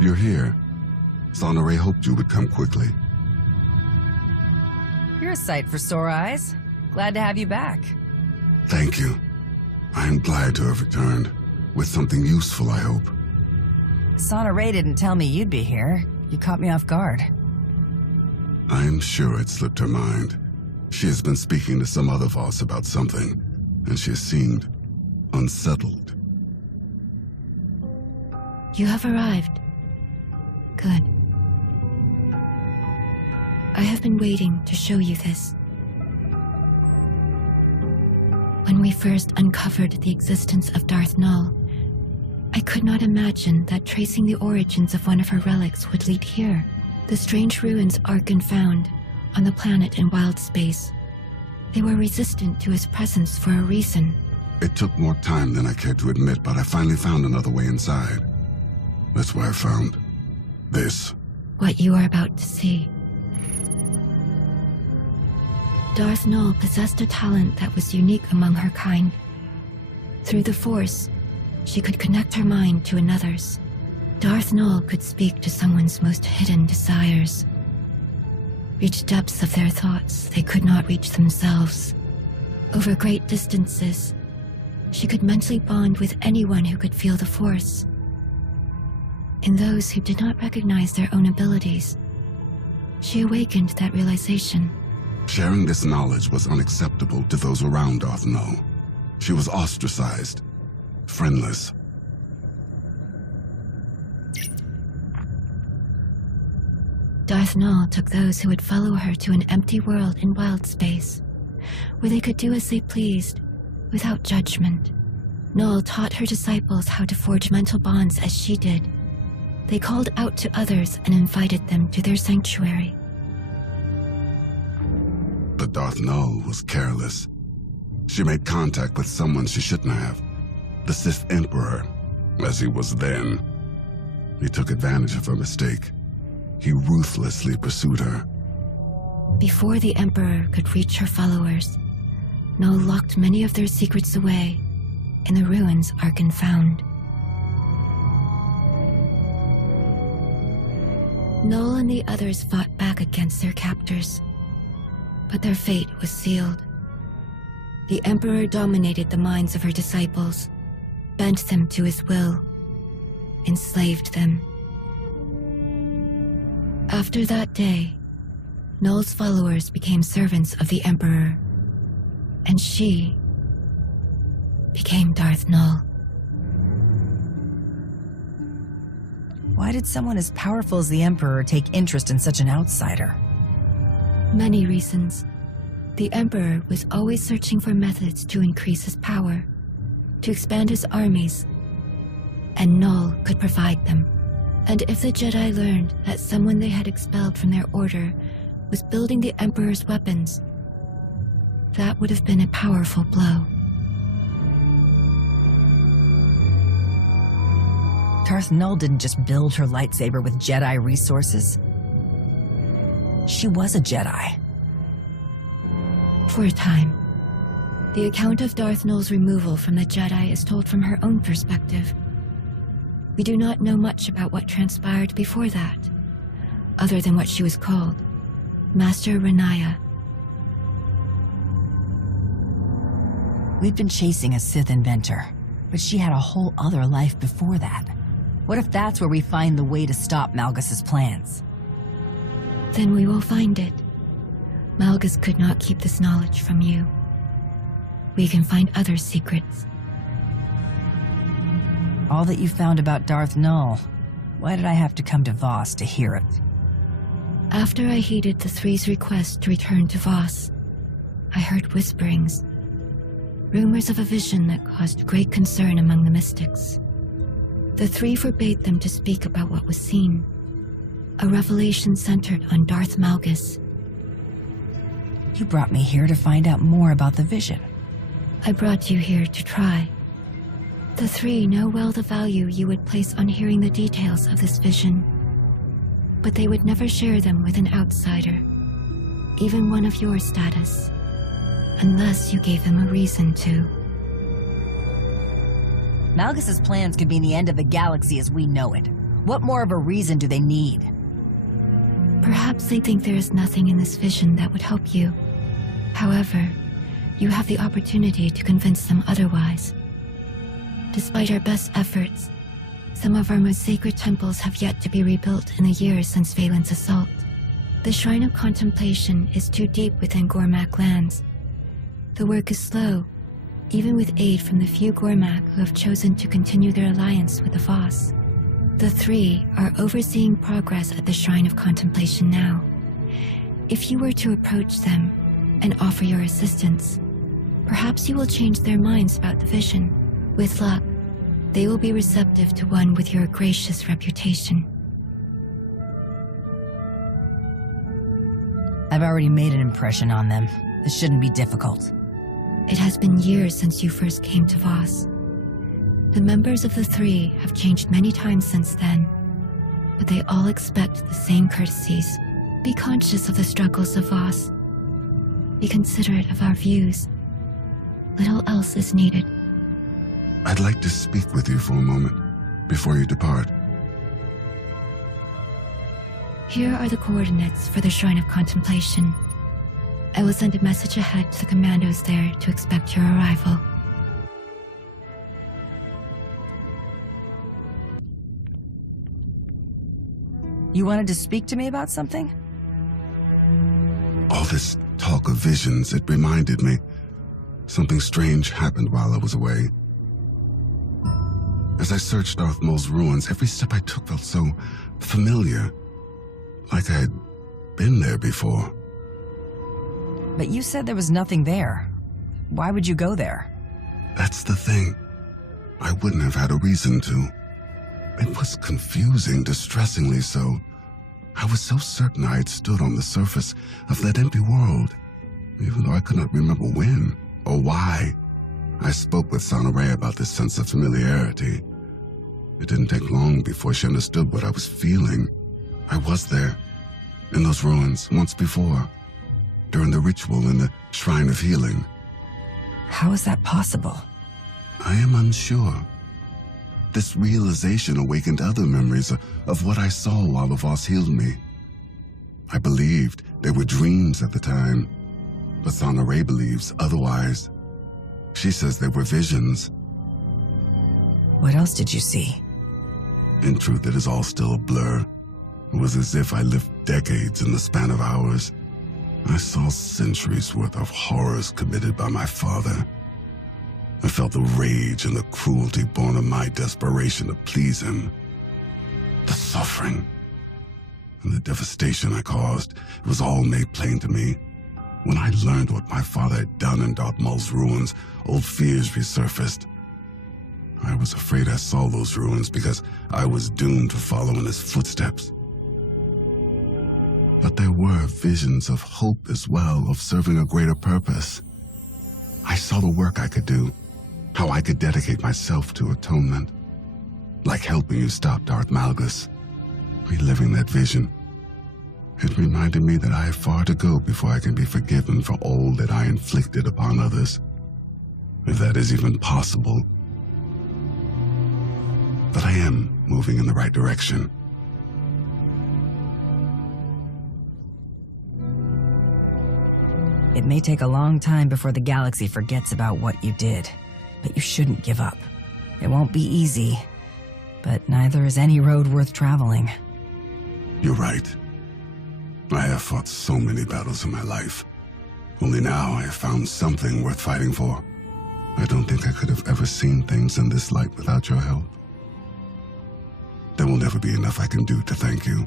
You're here. SWTOR hoped you would come quickly. You're a sight for sore eyes. Glad to have you back. Thank you. I am glad to have returned. With something useful, I hope. SWTOR didn't tell me you'd be here. You caught me off guard. I am sure it slipped her mind. She has been speaking to some other Voss about something, and she has seemed unsettled. You have arrived. Good. I have been waiting to show you this. When we first uncovered the existence of Darth Null, I could not imagine that tracing the origins of one of her relics would lead here. The strange ruins Arcann found on the planet in wild space. They were resistant to his presence for a reason. It took more time than I cared to admit, but I finally found another way inside. That's why I found this. What you are about to see. Darth Null possessed a talent that was unique among her kind. Through the Force, she could connect her mind to another's. Darth Null could speak to someone's most hidden desires, reach depths of their thoughts they could not reach themselves. Over great distances, she could mentally bond with anyone who could feel the Force. In those who did not recognize their own abilities, she awakened that realization. Sharing this knowledge was unacceptable to those around Darth Null. She was ostracized, friendless. Darth Null took those who would follow her to an empty world in wild space, where they could do as they pleased, without judgment. Null taught her disciples how to forge mental bonds as she did. They called out to others and invited them to their sanctuary. But Darth Null was careless. She made contact with someone she shouldn't have. The Sith Emperor, as he was then. He took advantage of her mistake. He ruthlessly pursued her. Before the Emperor could reach her followers, Null locked many of their secrets away in the ruins Arcann found. Null and the others fought back against their captors, but their fate was sealed. The Emperor dominated the minds of her disciples, bent them to his will, enslaved them. After that day, Null's followers became servants of the Emperor, and she became Darth Null. Why did someone as powerful as the Emperor take interest in such an outsider? Many reasons. The Emperor was always searching for methods to increase his power, to expand his armies, and Null could provide them. And if the Jedi learned that someone they had expelled from their order was building the Emperor's weapons, that would have been a powerful blow. Darth Null didn't just build her lightsaber with Jedi resources. She was a Jedi. For a time. The account of Darth Null's removal from the Jedi is told from her own perspective. We do not know much about what transpired before that, other than what she was called, Master Renaya. We've been chasing a Sith inventor, but she had a whole other life before that. What if that's where we find the way to stop Malgus's plans? Then we will find it. Malgus could not keep this knowledge from you. We can find other secrets. All that you found about Darth Null, why did I have to come to Voss to hear it? After I heeded the Three's request to return to Voss, I heard whisperings, rumors of a vision that caused great concern among the mystics. The Three forbade them to speak about what was seen, a revelation centered on Darth Malgus. You brought me here to find out more about the vision. I brought you here to try. The Three know well the value you would place on hearing the details of this vision, but they would never share them with an outsider, even one of your status, unless you gave them a reason to. Malgus's plans could mean the end of the galaxy as we know it, What more of a reason do they need? Perhaps they think there is nothing in this vision that would help you. However, you have the opportunity to convince them otherwise. Despite our best efforts, some of our most sacred temples have yet to be rebuilt in the years since Valen's assault. The Shrine of Contemplation is too deep within Gormak lands. The work is slow, even with aid from the few Gormak who have chosen to continue their alliance with the Voss. The three are overseeing progress at the Shrine of Contemplation now. If you were to approach them and offer your assistance, perhaps you will change their minds about the vision. With luck, they will be receptive to one with your gracious reputation. I've already made an impression on them. This shouldn't be difficult. It has been years since you first came to Voss. The members of the three have changed many times since then, but they all expect the same courtesies. Be conscious of the struggles of Voss. Be considerate of our views. Little else is needed. I'd like to speak with you for a moment before you depart. Here are the coordinates for the Shrine of Contemplation. I will send a message ahead to the commandos there to expect your arrival. You wanted to speak to me about something? All this talk of visions, it reminded me. Something strange happened while I was away. As I searched Darth Null's ruins, every step I took felt so familiar. Like I had been there before. But you said there was nothing there. Why would you go there? That's the thing. I wouldn't have had a reason to. It was confusing, distressingly so. I was so certain I had stood on the surface of that empty world, even though I could not remember when or why. I spoke with SWTOR about this sense of familiarity. It didn't take long before she understood what I was feeling. I was there, in those ruins, once before, during the ritual in the Shrine of Healing. How is that possible? I am unsure. This realization awakened other memories of what I saw while the Voss healed me. I believed they were dreams at the time, but SWTOR believes otherwise. She says they were visions. What else did you see? In truth, it is all still a blur. It was as if I lived decades in the span of hours. I saw centuries worth of horrors committed by my father. I felt the rage and the cruelty born of my desperation to please him. The suffering and the devastation I caused, it was all made plain to me. When I learned what my father had done in Darth Null's ruins, old fears resurfaced. I was afraid I saw those ruins because I was doomed to follow in his footsteps. But there were visions of hope as well, of serving a greater purpose. I saw the work I could do, how I could dedicate myself to atonement, like helping you stop Darth Malgus. Reliving that vision, it reminded me that I have far to go before I can be forgiven for all that I inflicted upon others, if that is even possible. But I am moving in the right direction. It may take a long time before the galaxy forgets about what you did, but you shouldn't give up. It won't be easy, but neither is any road worth traveling. You're right. I have fought so many battles in my life. Only now I have found something worth fighting for. I don't think I could have ever seen things in this light without your help. There will never be enough I can do to thank you.